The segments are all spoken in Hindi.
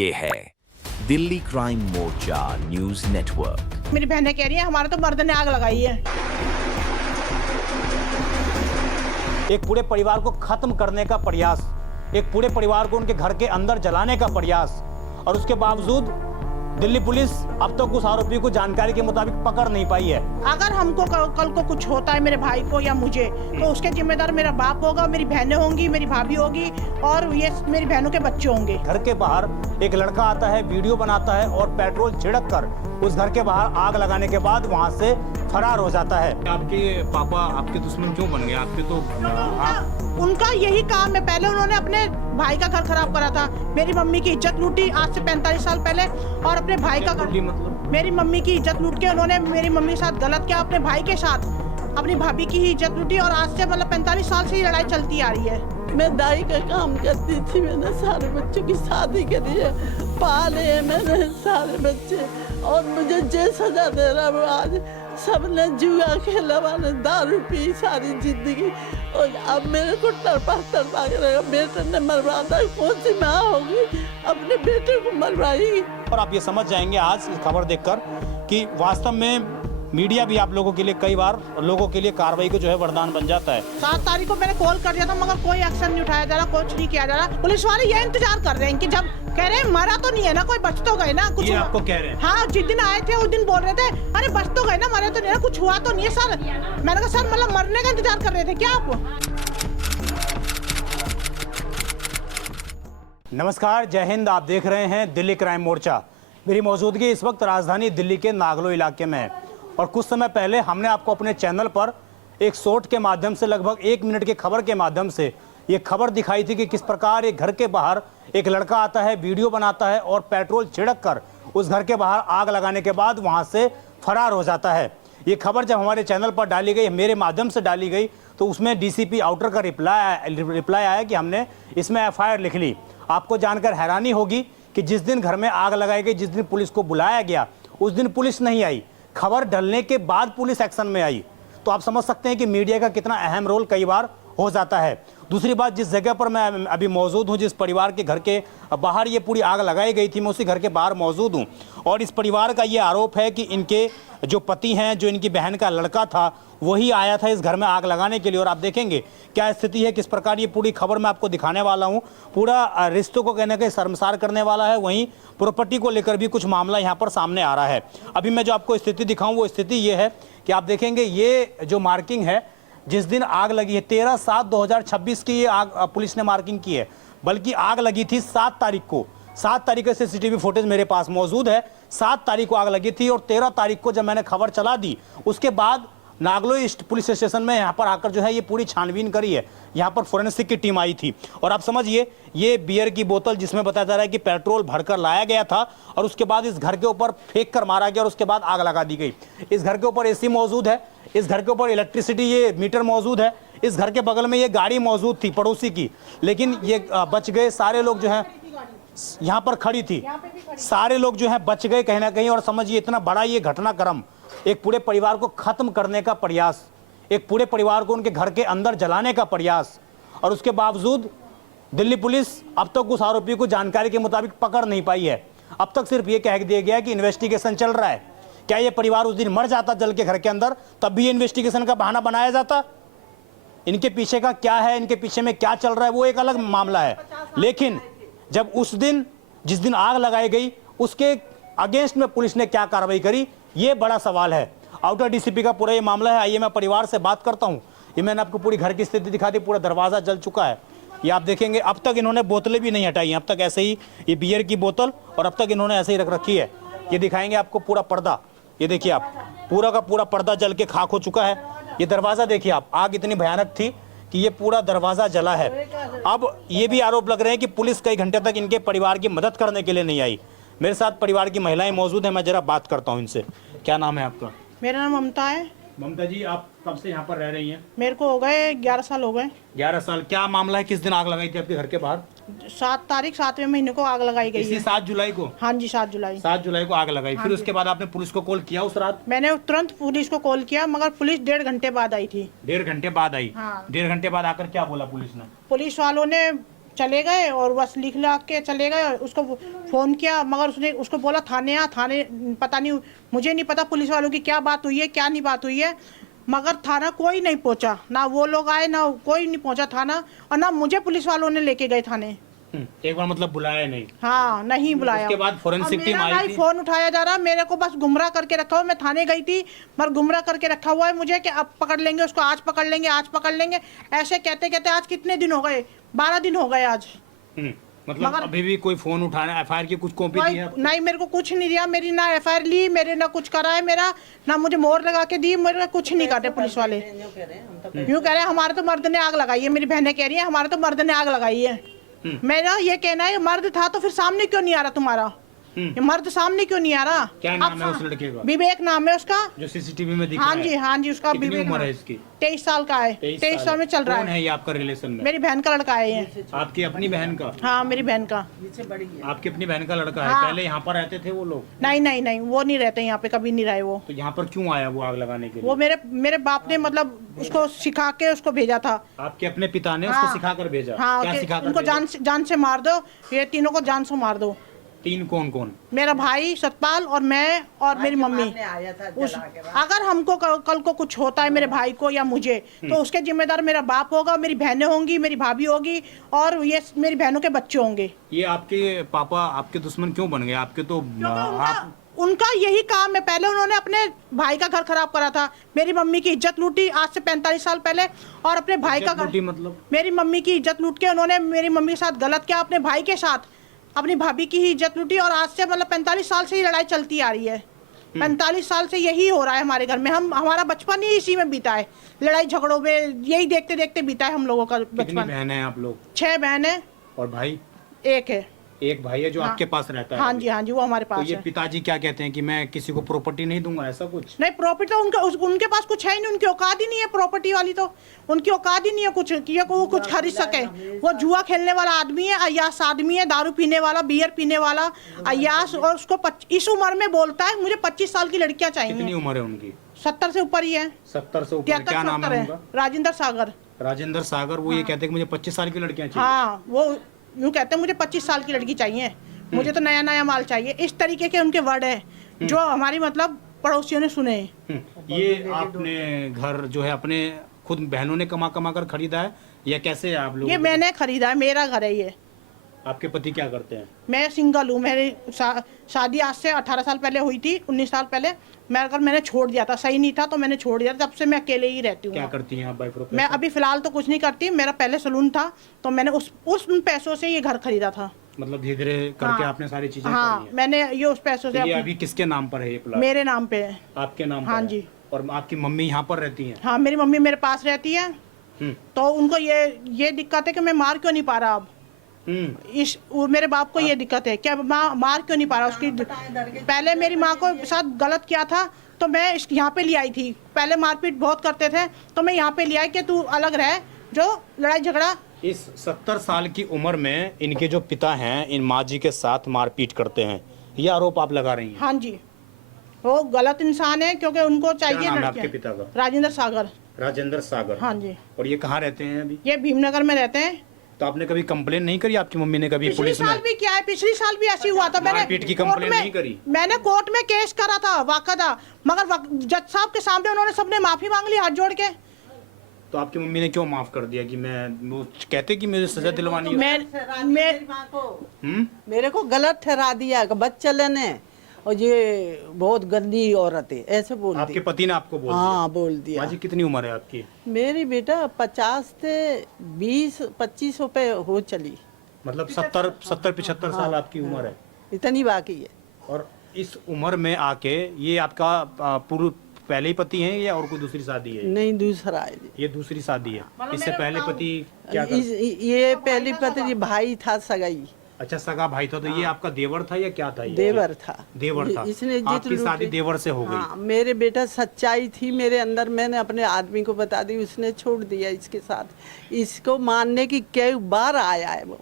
ये है दिल्ली क्राइम मोर्चा न्यूज नेटवर्क। मेरी बहनें कह रही है हमारे तो मर्द ने आग लगाई है। एक पूरे परिवार को खत्म करने का प्रयास, एक पूरे परिवार को उनके घर के अंदर जलाने का प्रयास, और उसके बावजूद दिल्ली पुलिस अब तक उस आरोपी को जानकारी के मुताबिक पकड़ नहीं पाई है। अगर हमको कल को कुछ होता है मेरे भाई को या मुझे, तो उसके जिम्मेदार मेरा बाप होगा, मेरी बहनें होंगी, मेरी भाभी होगी और ये मेरी बहनों के बच्चे होंगे। घर के बाहर एक लड़का आता है, वीडियो बनाता है और पेट्रोल छिड़क कर उस घर के बाहर आग लगाने के बाद वहां से फरार हो जाता है। आपके पापा आपके दुश्मन क्यों बन गए? आपके तो उनका यही काम है। पहले उन्होंने अपने भाई का घर खराब करा था, मेरी मम्मी की इज्जत लूटी आज से 45 साल पहले, और अपने भाई का घर, मतलब मेरी मम्मी की इज्जत लूट के उन्होंने मेरी मम्मी के साथ गलत किया, अपने भाई के साथ अपनी भाभी की ही इज्जत लूटी, और आज से मतलब 45 साल से ये लड़ाई चलती आ रही है। मैं दाई का काम करती थी, मैंने सारे बच्चों की शादी करी है, पाले हैं मैंने सारे बच्चे, और मुझे जे सजा दे रहा वो आज सबने जुआ खेला, मैंने दारू पी सारी जिंदगी, और अब मेरे को तड़पा करेगा। बेटे ने मरवा दा, कौन सी माँ होगी अपने बेटे को मरवाएगी। और आप ये समझ जाएंगे आज इस खबर देखकर कि वास्तव में मीडिया भी आप लोगों के लिए कई बार लोगों के लिए कार्रवाई को जो है वरदान बन जाता है। 7 तारीख को मैंने कॉल कर दिया था, मगर कोई एक्शन नहीं उठाया जा रहा, कुछ नहीं किया जा रहा। पुलिस वाले ये इंतजार कर रहे हैं कि जब कह रहे हैं मरा तो नहीं है ना, कोई बच तो गए ना, कुछ ये आपको कह रहे हैं? हाँ, जिस दिन आए थे उस दिन बोल रहे थे अरे बच तो गए ना, मरे तो नहीं है, कुछ हुआ तो नहीं है सर। मैंने कहा सर मतलब मरने का इंतजार कर रहे थे क्या आप? नमस्कार, जय हिंद। आप देख रहे हैं दिल्ली क्राइम मोर्चा। मेरी मौजूदगी इस वक्त राजधानी दिल्ली के नागलो इलाके में है, और कुछ समय पहले हमने आपको अपने चैनल पर एक शॉर्ट के माध्यम से लगभग 1 मिनट की खबर के माध्यम से ये खबर दिखाई थी कि किस प्रकार एक घर के बाहर एक लड़का आता है, वीडियो बनाता है और पेट्रोल छिड़क कर उस घर के बाहर आग लगाने के बाद वहां से फरार हो जाता है। ये खबर जब हमारे चैनल पर डाली गई, मेरे माध्यम से डाली गई, तो उसमें डीसीपी आउटर का रिप्लाई आया कि हमने इसमें FIR लिख ली। आपको जानकर हैरानी होगी कि जिस दिन घर में आग लगाई गई, जिस दिन पुलिस को बुलाया गया, उस दिन पुलिस नहीं आई। खबर डलने के बाद पुलिस एक्शन में आई। तो आप समझ सकते हैं कि मीडिया का कितना अहम रोल कई बार हो जाता है। दूसरी बात, जिस जगह पर मैं अभी मौजूद हूं, जिस परिवार के घर के बाहर ये पूरी आग लगाई गई थी, मैं उसी घर के बाहर मौजूद हूं, और इस परिवार का ये आरोप है कि इनके जो पति हैं, जो इनकी बहन का लड़का था, वही आया था इस घर में आग लगाने के लिए। और आप देखेंगे क्या स्थिति है, किस प्रकार ये पूरी खबर मैं आपको दिखाने वाला हूँ। पूरा रिश्तों को कहने के शर्मसार करने वाला है, वहीं प्रॉपर्टी को लेकर भी कुछ मामला यहाँ पर सामने आ रहा है। अभी मैं जो आपको स्थिति दिखाऊं वो स्थिति ये है कि आप देखेंगे ये जो मार्किंग है, जिस दिन आग लगी है 13/7/2026 की ये आग पुलिस ने मार्किंग की है, बल्कि आग लगी थी 7 तारीख को। 7 तारीख का CCTV फुटेज मेरे पास मौजूद है। 7 तारीख को आग लगी थी, और 13 तारीख को जब मैंने खबर चला दी, उसके बाद नागलो पुलिस स्टेशन में यहाँ पर आकर जो है ये पूरी छानबीन करी है। यहाँ पर फोरेंसिक की टीम आई थी, और आप समझिए ये बियर की बोतल जिसमें बताया जा रहा है कि पेट्रोल भरकर लाया गया था, और उसके बाद इस घर के ऊपर फेंक कर मारा गया, और उसके बाद आग लगा दी गई। इस घर के ऊपर AC मौजूद है, इस घर के ऊपर इलेक्ट्रिसिटी ये मीटर मौजूद है, इस घर के बगल में ये गाड़ी मौजूद थी पड़ोसी की, लेकिन ये बच गए। सारे लोग जो है यहाँ पर खड़ी थी, सारे लोग जो है बच गए कहीं ना कहीं। और समझिए इतना बड़ा ये घटनाक्रम, एक पूरे परिवार को खत्म करने का प्रयास, एक पूरे परिवार को उनके घर के अंदर जलाने का प्रयास, और उसके बावजूद दिल्ली पुलिस अब तक उस आरोपी को जानकारी के मुताबिक पकड़ नहीं पाई है। अब तक सिर्फ ये कह दिया गया कि इन्वेस्टिगेशन चल रहा है। क्या ये परिवार उस दिन मर जाता जल के घर के अंदर, तब भी इन्वेस्टिगेशन का बहाना बनाया जाता? इनके पीछे का क्या है, इनके पीछे में क्या चल रहा है, वो एक अलग मामला है। लेकिन जब उस दिन जिस दिन आग लगाई गई, उसके अगेंस्ट में पुलिस ने क्या कार्रवाई करी, ये बड़ा सवाल है। आउटर डीसीपी का पूरा ये मामला है। आइए मैं परिवार से बात करता हूँ। ये मैंने आपको पूरी घर की स्थिति दिखा दी, पूरा दरवाजा जल चुका है। ये आप देखेंगे अब तक इन्होंने बोतलें भी नहीं हटाई, अब तक ऐसे ही ये बियर की बोतल, और अब तक इन्होंने ऐसे ही रख रखी है। ये दिखाएंगे आपको पूरा पर्दा, ये देखिए आप, पूरा का पूरा पर्दा जल के खाक हो चुका है। ये दरवाजा देखिए आप, आग इतनी भयानक थी कि ये पूरा दरवाजा जला है। अब ये भी आरोप लग रहे हैं कि पुलिस कई घंटे तक इनके परिवार की मदद करने के लिए नहीं आई। मेरे साथ परिवार की महिलाएं मौजूद हैं, मैं जरा बात करता हूं इनसे। क्या नाम है आपका? मेरा नाम ममता है। ममता जी, आप कब से यहाँ पर रह रही हैं? मेरे को हो गए 11 साल हो गए। 11 साल। क्या मामला है, किस दिन आग लगाई थी आपके घर के बाहर? 7 तारीख 7वें महीने को आग लगाई गई इसी है। 7 जुलाई को? हाँ जी, 7 जुलाई। 7 जुलाई को आग लगाई। फिर उसके बाद आपने पुलिस को कॉल किया उस रात? मैंने तुरंत पुलिस को कॉल किया, मगर पुलिस 1.5 घंटे बाद आई थी। 1.5 घंटे बाद आई? हाँ। 1.5 घंटे बाद आकर क्या बोला पुलिस ने? पुलिस वालों ने चले गए और बस लिख ला के चले गए। उसको फ़ोन किया मगर उसने उसको बोला थाने आ, थाने पता नहीं, मुझे नहीं पता पुलिस वालों की क्या बात हुई है क्या नहीं बात हुई है, मगर थाना कोई नहीं पहुंचा, ना वो लोग आए ना कोई नहीं पहुंचा थाना, और ना मुझे पुलिस वालों ने लेके गए थाने। एक बार मतलब बुलाया नहीं? हाँ नहीं बुलाया। उसके बाद फोरेंसिक टीम आई थी? फोन उठाया जा रहा, मेरे को बस गुमराह करके रखा हुआ। मैं थाने गई थी मगर गुमराह करके रखा हुआ है मुझे कि अब पकड़ लेंगे उसको, आज पकड़ लेंगे आज पकड़ लेंगे, ऐसे कहते कहते आज कितने दिन हो गए, 12 दिन हो गए आज। मतलब अभी भी कोई फोन उठाना, एफआईआर की कुछ कॉपी दी है? नहीं मेरे को कुछ नहीं दिया, मेरी ना एफआईआर ली, मेरे ना कुछ करा है मेरा, ना मुझे मोहर लगा के दी, मेरे कुछ नहीं काटे पुलिस वाले। यूँ कह रहे हैं हमारे तो मर्द ने आग लगाई है, मेरी बहनें कह रही है हमारे तो मर्द ने आग लगाई है। मेरा ये कहना है मर्द था तो फिर सामने क्यों नहीं आ रहा तुम्हारा, ये मर्द सामने क्यों नहीं आ रहा? क्या नाम है उस लड़के का? विवेक नाम है उसका, जो सीसीटीवी में दिख हाँ रहा जी है। हाँ जी उसका कितनी विवेक उम्र है नाम। इसकी? 23 साल का है, 23 साल में चल रहा कौन है। है ये आपका रिलेशन में? मेरी बहन का लड़का है ये। आपकी अपनी बहन का? हाँ मेरी बहन का। आपकी अपनी बहन का लड़का है? हाँ। पहले यहाँ पर रहते थे वो लोग? नहीं नहीं नहीं वो नहीं रहते यहाँ पे, कभी नहीं रहे वो। तो यहाँ पर क्यों आया वो आग लगाने के लिए? वो मेरे बाप ने मतलब उसको सिखा के उसको भेजा था। आपके अपने पिता ने उसको हाँ। सिखा कर भेजा? हाँ क्या कि सिखा कर उनको भेजा? जान से मार दो, ये तीनों को जान से मार दो। तीन कौन कौन? मेरा भाई सतपाल और मैं और मेरी मम्मी। अगर हमको कल को कुछ होता है मेरे भाई को या मुझे, तो उसके जिम्मेदार मेरा बाप होगा, मेरी बहनें होंगी, मेरी भाभी होगी और ये मेरी बहनों के बच्चे होंगे। ये आपके पापा आपके दुश्मन क्यों बन गए? आपके तो आप उनका यही काम है, पहले उन्होंने अपने भाई का घर खराब करा था, मेरी मम्मी की इज्जत लूटी आज से 45 साल पहले, और अपने भाई का घर, मतलब मेरी मम्मी की इज्जत लूट के उन्होंने मेरी मम्मी के साथ गलत किया, अपने भाई के साथ अपनी भाभी की ही इज्जत लूटी, और आज से मतलब 45 साल से ये लड़ाई चलती आ रही है। 45 साल से यही हो रहा है हमारे घर में, हमारा बचपन ही इसी में बीता है, लड़ाई झगड़ों में, यही देखते देखते बीता है हम लोगों का कितनी बचपन। बहन है आप लोग? 6 बहन है और भाई? एक है। एक भाई है जो आपके पास रहता है? हाँ जी हाँ जी वो हमारे तो पास ये है। पिताजी क्या कहते हैं कि मैं किसी को प्रॉपर्टी नहीं दूंगा, ऐसा कुछ? नहीं प्रॉपर्टी तो उनके पास कुछ है ही नहीं, उनकी औकात ही नहीं है प्रॉपर्टी वाली, तो उनकी औकात ही नहीं है कुछ कि वो कुछ खरीद सके। वो जुआ खेलने वाला आदमी है, अय्यास आदमी है, दारू पीने वाला, बियर पीने वाला अय्यास, और उसको इस उम्र में बोलता है मुझे 25 साल की लड़कियां कितनी चाहिए। उम्र है उनकी? 70 से ऊपर ही है। 70 से ऊपर। क्या नाम है उनका? राजेंद्र सागर। राजेंद्र सागर। वो ये कहते हैं कि मुझे 25 साल की लड़कियां चाहिए। हाँ वो यूँ कहते हैं मुझे 25 साल की लड़की चाहिए, मुझे तो नया नया माल चाहिए, इस तरीके के उनके वर्ड है जो हमारी मतलब पड़ोसियों ने सुने हैं। ये आपने घर जो है अपने खुद बहनों ने कमा कमा कर खरीदा है या कैसे है आप लोग? ये मैंने खरीदा है, मेरा घर है ये। आपके पति क्या करते हैं? मैं सिंगल हूँ, मेरी शादी आज से 18 साल पहले हुई थी, 19 साल पहले। मेरा घर मैंने छोड़ दिया था, सही नहीं था तो मैंने छोड़ दिया, तब से मैं अकेले ही रहती हूँ। क्या करती हैं आप बाय प्रोफेशन? मैं अभी फिलहाल तो कुछ नहीं करती, मेरा पहले सलून था तो मैंने उन पैसों से ये घर खरीदा था। मतलब धीरे धीरे करके हाँ, आपने सारी चीजें हाँ करी हैं। मैंने ये उस पैसों से तो ये अभी किसके नाम पर है ये प्लाट? मेरे नाम पे है। आपके नाम पर हाँ है? जी। और आपकी मम्मी यहाँ पर रहती हैं? हाँ मेरी मम्मी मेरे पास रहती है, तो उनको ये दिक्कत है कि मैं मार क्यों नहीं पा रहा अब। मेरे बाप को ये दिक्कत है क्या मार क्यों नहीं पा रहा उसकी। पहले मेरी माँ को साथ गलत किया था तो मैं यहाँ पे ले आई थी, पहले मारपीट बहुत करते थे तो मैं यहाँ पे ले आई कि तू अलग रह, जो लड़ाई झगड़ा। इस 70 साल की उम्र में इनके जो पिता हैं इन माँ जी के साथ मारपीट करते हैं, ये आरोप आप लगा रही हैं? हाँ जी वो गलत इंसान है क्योंकि उनको चाहिए क्या नाम है लड़कियां। आपके पिता का? राजेंद्र सागर। राजेंद्र सागर। हाँ जी। और ये कहाँ रहते हैं अभी? ये भीमनगर में रहते हैं। तो आपने कभी कंप्लेन नहीं करी आपकी मम्मी ने कभी पिछली पुलिस साल में? भी किया है, पिछली साल भी ऐसी हुआ था, मैंने मारपीट की कोर्ट कंप्लेन में- नहीं करी? मैंने कोर्ट में केस करा था वाकदा, मगर जज साहब के सामने उन्होंने सबने माफी मांग ली हाथ जोड़ के। तो आपकी मम्मी ने क्यों माफ कर दिया कि मैं वो कहते कि मुझे सजा दिलवानी है? मेरे को गलत ठहरा दिया कि बच्चे लेने और ये बहुत गंदी औरत है ऐसे बोल आपके दी। पति ने आपको बोल दिया? हाँ बोल दिया। माँ जी कितनी उम्र है आपकी? मेरी बेटा 50 से 20-25 पे हो चली, मतलब 70-75 साल आपकी उम्र है। इतनी बाकी है। और इस उम्र में आके ये आपका पूर्व पहले ही पति हैं या और कोई दूसरी शादी है? नहीं दूसरा है। ये दूसरी शादी है। इससे पहले पति क्या करते? ये पहली पत्नी भाई था सगाई। अच्छा सगा भाई था। तो ये आपका देवर था या क्या था? ये देवर था। देवर था। इसने जित आपकी शादी लूटी। देवर से हो गई? हाँ, मेरे बेटा सच्चाई थी मेरे अंदर, मैंने अपने आदमी को बता दी, उसने छोड़ दिया इसके साथ। इसको मानने की कई बार आया है वो,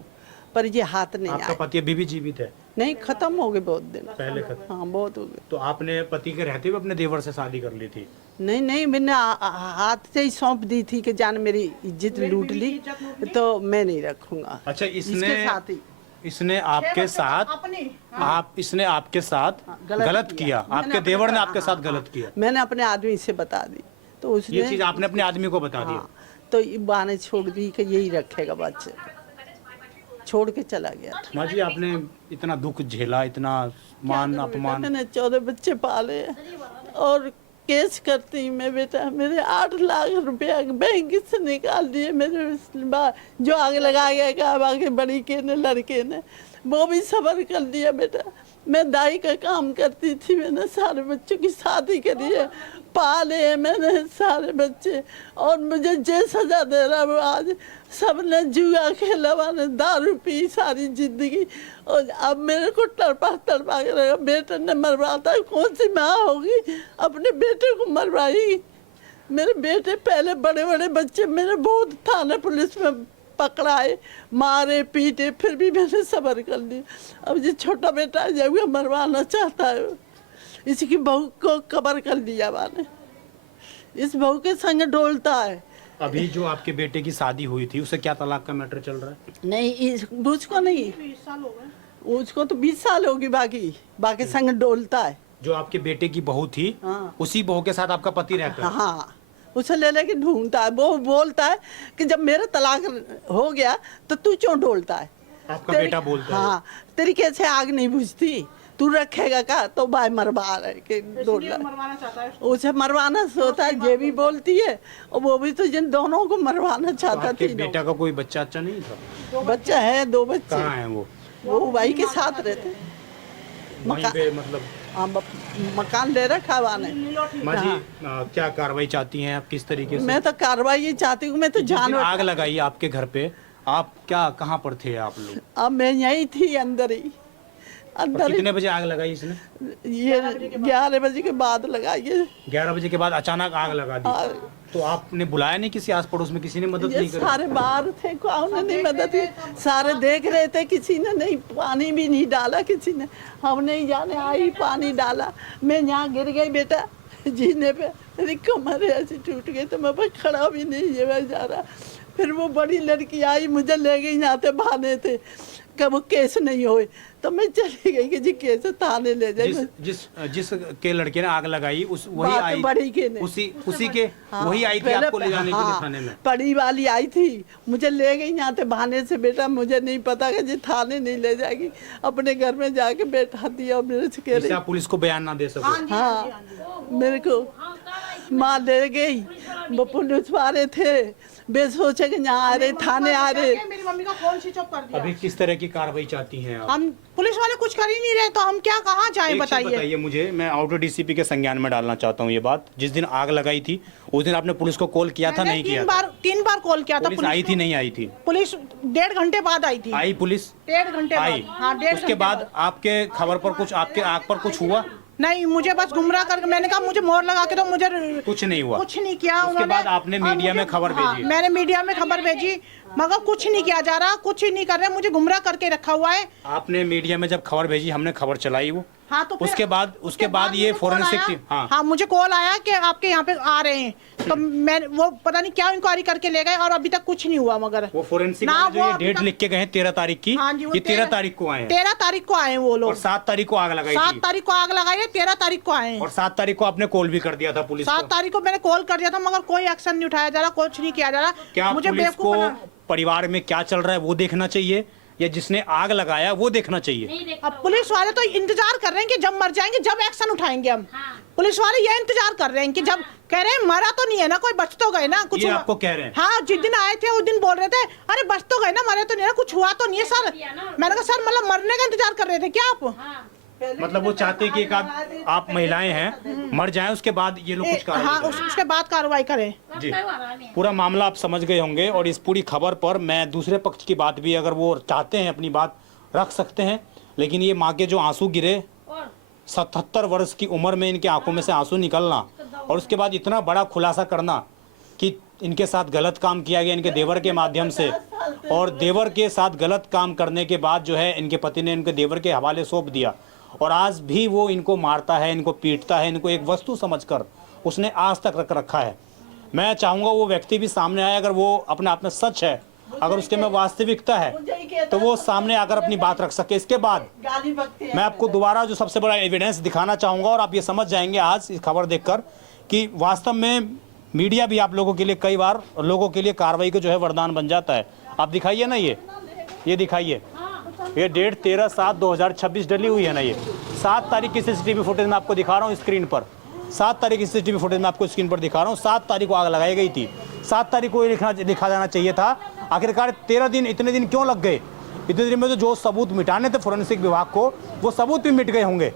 पर ये हाथ नहीं आपका आया। पति अभी भी जीवित है? नहीं, खत्म हो गए बहुत दिन। पहले खत्म। हाँ, बहुत हो गए। तो आपने पति के रहते हुए अपने देवर से शादी कर ली थी? नहीं नहीं, मैंने हाथ से ही सौंप दी थी कि जान मेरी इज्जत लूट ली, तो मैं नहीं रखूंगा। अच्छा, इसके साथ ही इसने आपके साथ इसने आपके साथ गलत किया, आपके देवर ने आपके साथ गलत किया? मैंने अपने आदमी से बता दी, तो उसने ये चीज आपने अपने आदमी को बता दी? हाँ, तो ये बहाने छोड़ दी कि यही रखेगा बच्चे, छोड़ के चला गया था। माँ जी, आपने इतना दुख झेला, इतना मान अपमान। मैंने 14 बच्चे पाले हैं और केस करती हूँ मैं बेटा। मेरे 8 लाख रुपया बैंक से निकाल दिए मेरे जो आग लगा गया आगे बड़ी के ने लड़के ने, वो भी सबर कर दिया बेटा। मैं दाई का काम करती थी, मैंने सारे बच्चों की शादी करी है, पाले हैं मैंने सारे बच्चे, और मुझे जे सजा दे रहा वो आज सबने जुआ खेला, मैंने दारू पी सारी जिंदगी, और अब मेरे को तड़पा तड़पा के रखा। बेटे ने मरवाता, कौन सी माँ होगी अपने बेटे को मरवाई? मेरे बेटे पहले बड़े बड़े बच्चे मेरे बहुत थाने पुलिस में पकड़ाए, मारे पीटे, फिर भी मैंने सबर कर लिया। अब ये छोटा बेटा जब मरवाना चाहता है, इसकी बहू को कबर कर दिया मैंने, इस बहू के संग डोलता है। अभी जो आपके बेटे की शादी हुई थी, उसे क्या तलाक का मैटर चल रहा है? नहीं, उसको नहीं, उसको तो 20 साल होगी, बाकी संग डोलता है। जो आपके बेटे की बहू थी, हाँ। उसी बहू के साथ आपका पति रहता है? हाँ, उसे ले लेके ढूंढता है। वो बोलता है कि जब मेरा तलाक हो गया तो तू क्यों डोलता है? आपका बेटा बोलता है? हाँ, तेरी कैसे आग नहीं बुझती, तू रखेगा का? तो भाई मरवा रहे के डोला, उसे मरवाना सोता है, ये भी बोलती है, और वो भी तो जिन दोनों को मरवाना चाहता आपके थी। बेटा का कोई बच्चा अच्छा नहीं था? बच्चा है, 2 बच्चे। कहाँ है वो? वो भाई के साथ रहते, वहीं पे मतलब? हाँ, मकान ले रखा वाने। माँ जी, क्या कार्रवाई चाहती हैं आप, किस तरीके से? मैं तो कार्रवाई ये चाहती हूँ, मैं तो जिस दिन जानवर। आग लगाई आपके घर पे, आप क्या कहाँ पर थे आप लोग? अब मैं यही थी अंदर ही, और अंदर कितने बजे आग लगाई इसने? ये 11 बजे के बाद लगाइए। 11 बजे के बाद अचानक आग लगा दी। हाँ। तो आपने बुलाया नहीं किसी आस पड़ोस में? किसी ने मदद ये नहीं करी? सारे बाहर थे, कौन ने नहीं मदद की, सारे देख रहे थे, किसी ने नहीं, पानी भी नहीं डाला किसी ने, हम नहीं जाने आई पानी डाला। मैं यहाँ गिर गई बेटा जीने पे, मेरी कमर ऐसी टूट गई, तो मैं बस खड़ा भी नहीं ये जा रहा। फिर वो बड़ी लड़की आई, मुझे ले गई, यहाँ पे बहाने थे कि वो केस नहीं होए, तो मैं चली गई कि जी केस थाने ले जाए। जिस के लड़के ने आग लगाई, वही बात आई? बड़ी के ने, उसी के हाँ, वही आई थी पहले- आपको ले जाने के लिए थाने में? बड़ी वाली आई थी, मुझे ले गई यहाँ पे बहाने से। बेटा मुझे नहीं पता कि जी थाने नहीं ले जाएगी, अपने घर में जाके बैठा दिया और मेरे से कह जिससे रही, आप पुलिस को बयान ना दे सको? हाँ, मेरे को माँ ले गई। वो पुलिस वाले थे, बेसोचे कि यहाँ आ रहे, थाने आ रहे। मेरी मम्मी का फोन स्विच ऑफ कर दिया। अभी किस तरह की कार्रवाई चाहती हैं आप? हम पुलिस वाले कुछ कर ही नहीं रहे, तो हम क्या कहाँ जाएं? एक चीज़ बताइए। बताइए मुझे, मैं आउटर डीसीपी के संज्ञान में डालना चाहता हूँ ये बात। जिस दिन आग लगाई थी, उस दिन आपने पुलिस को कॉल किया था, नहीं किया था? 3 बार कॉल किया था। पुलिस आई थी, नहीं आई थी? पुलिस 1.5 घंटे बाद आई थी। आई पुलिस? 1.5 घंटे आई? बाद। हाँ, 1.5 उसके घंटे बाद आपके खबर पर कुछ, आपके आग पर कुछ हुआ? नहीं, मुझे बस गुमराह करके, मैंने कहा मुझे मोहर लगा के तो मुझे कुछ नहीं हुआ? कुछ नहीं किया उसके उन्होंने। बाद आपने और मीडिया में मुझे- खबर हाँ, भेजी? मैंने मीडिया में खबर भेजी, मगर कुछ नहीं किया जा रहा, कुछ ही नहीं कर रहे, मुझे गुमराह करके रखा हुआ है। आपने मीडिया में जब खबर भेजी, हमने खबर चलाई वो, हाँ, तो फिर- उसके बाद ये मुझे कॉल फोरेंसिक आया। टीम, हाँ, हाँ, मुझे कॉल आया कि आपके यहाँ पे आ रहे हैं, तो मैं वो पता नहीं क्या इंक्वायरी करके ले गए, और अभी तक कुछ नहीं हुआ। मगर वो फोरेंसिक ना, वाले जो वो ये अभी डेट तक- लिख के गए हैं 13 तारीख की, हाँ जी, वो ये 13 तारीख को आए हैं, 13 तारीख को आए हैं वो और लोग। 7 तारीख को आग लगाई 7 थी, तारीख को आग लगाई है, 13 तारीख को आए हैं। और 7 तारीख को आपने कॉल भी कर दिया था पुलिस 7 को। तारीख को मैंने कॉल कर दिया था, मगर कोई एक्शन नहीं उठाया जा रहा, कुछ नहीं किया जा रहा। क्या मुझे पुलिस बेवकूफ को बना- परिवार में क्या चल रहा है वो देखना चाहिए, या जिसने आग लगाया वो देखना चाहिए? अब पुलिस वाले तो इंतजार कर रहे हैं कि जब मर जाएंगे, जब एक्शन उठाएंगे हम। पुलिस वाले ये इंतजार कर रहे हैं कि जब, कह रहे हैं मरा तो नहीं है ना, कोई बच तो गए ना, कुछ ये हुआ- आपको कह रहे हैं? हाँ, जिस दिन आए थे उस दिन बोल रहे थे, अरे बच तो गए ना, मरे तो नहीं है, कुछ हुआ तो नहीं है सर। मैंने कहा सर, मतलब मरने का इंतजार कर रहे थे क्या आप? मतलब वो चाहते हैं कि एक आप महिलाएं हैं, मर जाएं, उसके बाद ये लोग कुछ कार्रवाई हाँ, करें। उसके बाद कार्रवाई करें। जी, पूरा मामला आप समझ गए होंगे, और इस पूरी खबर पर मैं दूसरे पक्ष की बात भी, अगर वो चाहते हैं अपनी बात रख सकते हैं, लेकिन ये माँ के जो आंसू गिरे, 77 वर्ष की उम्र में इनकी आंखों में से आंसू निकलना, और उसके बाद इतना बड़ा खुलासा करना कि इनके साथ गलत काम किया गया इनके देवर के माध्यम से, और देवर के साथ गलत काम करने के बाद जो है इनके पति ने इनके देवर के हवाले सौंप दिया और आज भी वो इनको मारता है, इनको पीटता है, इनको एक वस्तु समझकर उसने आज तक रख रखा है। मैं चाहूँगा वो व्यक्ति भी सामने आए, अगर वो अपने आप में सच है, अगर उसके में वास्तविकता है तो वो सामने आकर अपनी बात रख सके। इसके बाद मैं आपको दोबारा जो सबसे बड़ा एविडेंस दिखाना चाहूँगा और आप ये समझ जाएंगे आज इस खबर देखकर कि वास्तव में मीडिया भी आप लोगों के लिए कई बार लोगों के लिए कार्रवाई को जो है वरदान बन जाता है। आप दिखाइए ना, ये दिखाइए, ये डेट 13/7/2026 डली हुई है ना। ये 7 तारीख की CCTV फुटेज मैं आपको दिखा रहा हूँ स्क्रीन पर। 7 तारीख की CCTV फुटेज मैं आपको स्क्रीन पर दिखा रहा हूँ। 7 तारीख को आग लगाई गई थी। 7 तारीख को ये लिखा जाना चाहिए था। आखिरकार 13 दिन, इतने दिन क्यों लग गए? इतने दिन में तो जो सबूत मिटाने थे फोरेंसिक विभाग को, वो सबूत भी मिट गए होंगे।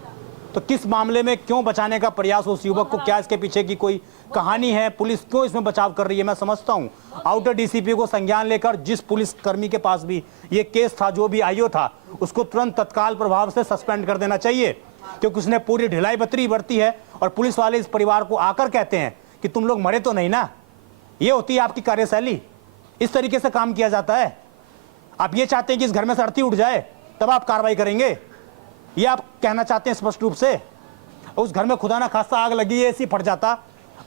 तो किस मामले में क्यों बचाने का प्रयास उस युवक को? क्या इसके पीछे की कोई कहानी है? पुलिस क्यों इसमें बचाव कर रही है? मैं समझता हूं आउटर DCP को संज्ञान लेकर जिस पुलिस कर्मी के पास भी ये केस था, जो भी IO था, उसको तुरंत तत्काल प्रभाव से सस्पेंड कर देना चाहिए, क्योंकि उसने पूरी ढिलाई बत्तरी बरती है। और पुलिस वाले इस परिवार को आकर कहते हैं कि तुम लोग मरे तो नहीं ना। ये होती है आपकी कार्यशैली? इस तरीके से काम किया जाता है? आप ये चाहते हैं कि इस घर में से अर्थी उठ जाए तब आप कार्रवाई करेंगे? ये आप कहना चाहते हैं स्पष्ट रूप से? उस घर में खुदा ना खास्ता आग लगी है, ऐसी फट जाता,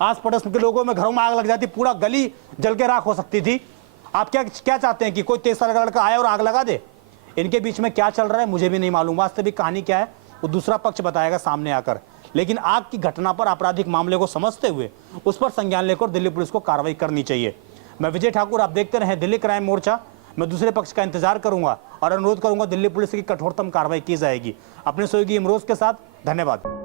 आस पड़ोस के लोगों में घरों में आग लग जाती, पूरा गली जल के राख हो सकती थी। आप क्या चाहते हैं कि कोई 13 साल का लड़का आए और आग लगा दे? इनके बीच में क्या चल रहा है मुझे भी नहीं मालूम। वास्तविक कहानी क्या है वो दूसरा पक्ष बताएगा सामने आकर। लेकिन आग की घटना पर आपराधिक मामले को समझते हुए उस पर संज्ञान लेकर दिल्ली पुलिस को कार्रवाई करनी चाहिए। मैं विजय ठाकुर, आप देखते रहें दिल्ली क्राइम मोर्चा। मैं दूसरे पक्ष का इंतजार करूंगा और अनुरोध करूंगा दिल्ली पुलिस की कठोरतम कार्रवाई की जाएगी। अपने सहयोगी इमरोज के साथ धन्यवाद।